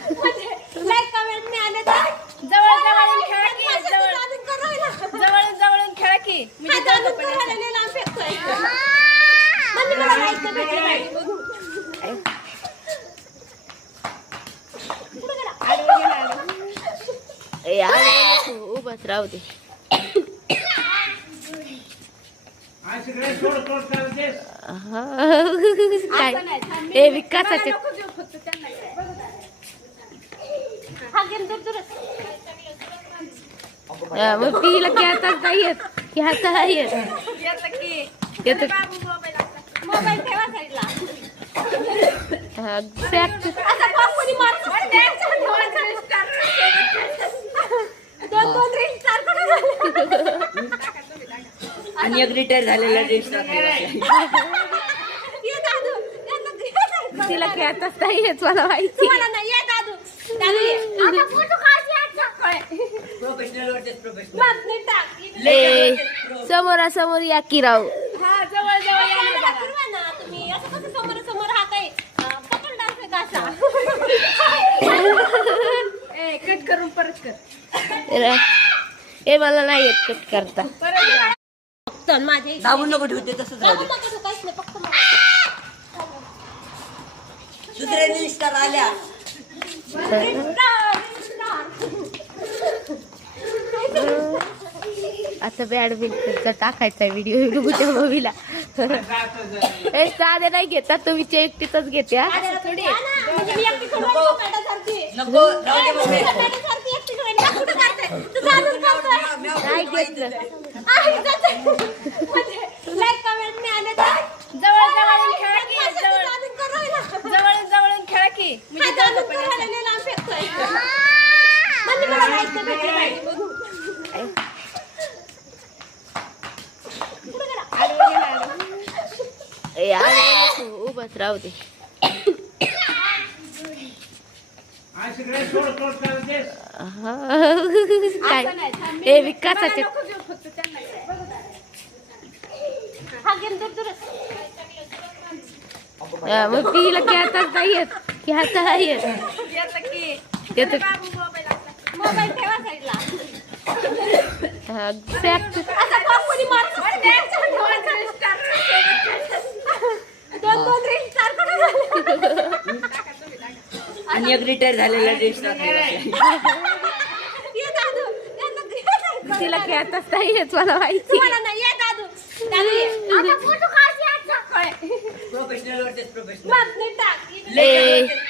Like comment नाही आले तर जवळ जवळून खेळा की जवळून जवळून खेळा की मी लांब फेकतोय म्हणजे मला लाईक तर भेटली पाहिजे बघू उभाच राहू दे. काय हे विकासाचे मग तिला खेळताच नाही येत खेळता नाही येत मोबाईल ठेवा साईडला आणि एक रिटायर झालेला ड्रेस तिला खेळताच नाही येत मला माहिती. मला नाही ये दादू प्रोफेशनल वाटते प्रोफेशनल समोरासमोर या की राहू. हा जवळ जवळ या ना जरा. तुम्ही असं कसं समोर समोर हा काही कपल डान्स आहे का असा ए कट करून परत कर हे मला नाही येत कट करता. परत फक्त माझ्या दाबून नको ठेवते तसंच राहू दे. काहीच नाही फक्त दुसऱ्या स्टार आल्या आता बॅडमिंटनचा टाकायचा व्हिडिओ उद्या मूवीला. हे साधे नाही घेतात तुम्ही एकटीच घेते हा? नको राहू दे मम्मी. नाही घेतलं. लाईक कमेंट नाही आले तर जवळ जवळून खेळा की जवळून जवळून खेळा की मी लांब फेकतोय म्हणजे मला लाईक तर भेटली पाहिजे बघू उभाच राहू दे. काय हे विकासाचे हा गेम दूर दूरच मग तिला खेळताच नाही येत खेळता नाही येत मोबाईल ठेवा साईडला आणि एक रिटायर झालेला ड्रेस तिला खेळताच नाही येत मला माहिती. मला नाही ये दादू प्रोफेशनल वाटते प्रोफेशनल टाक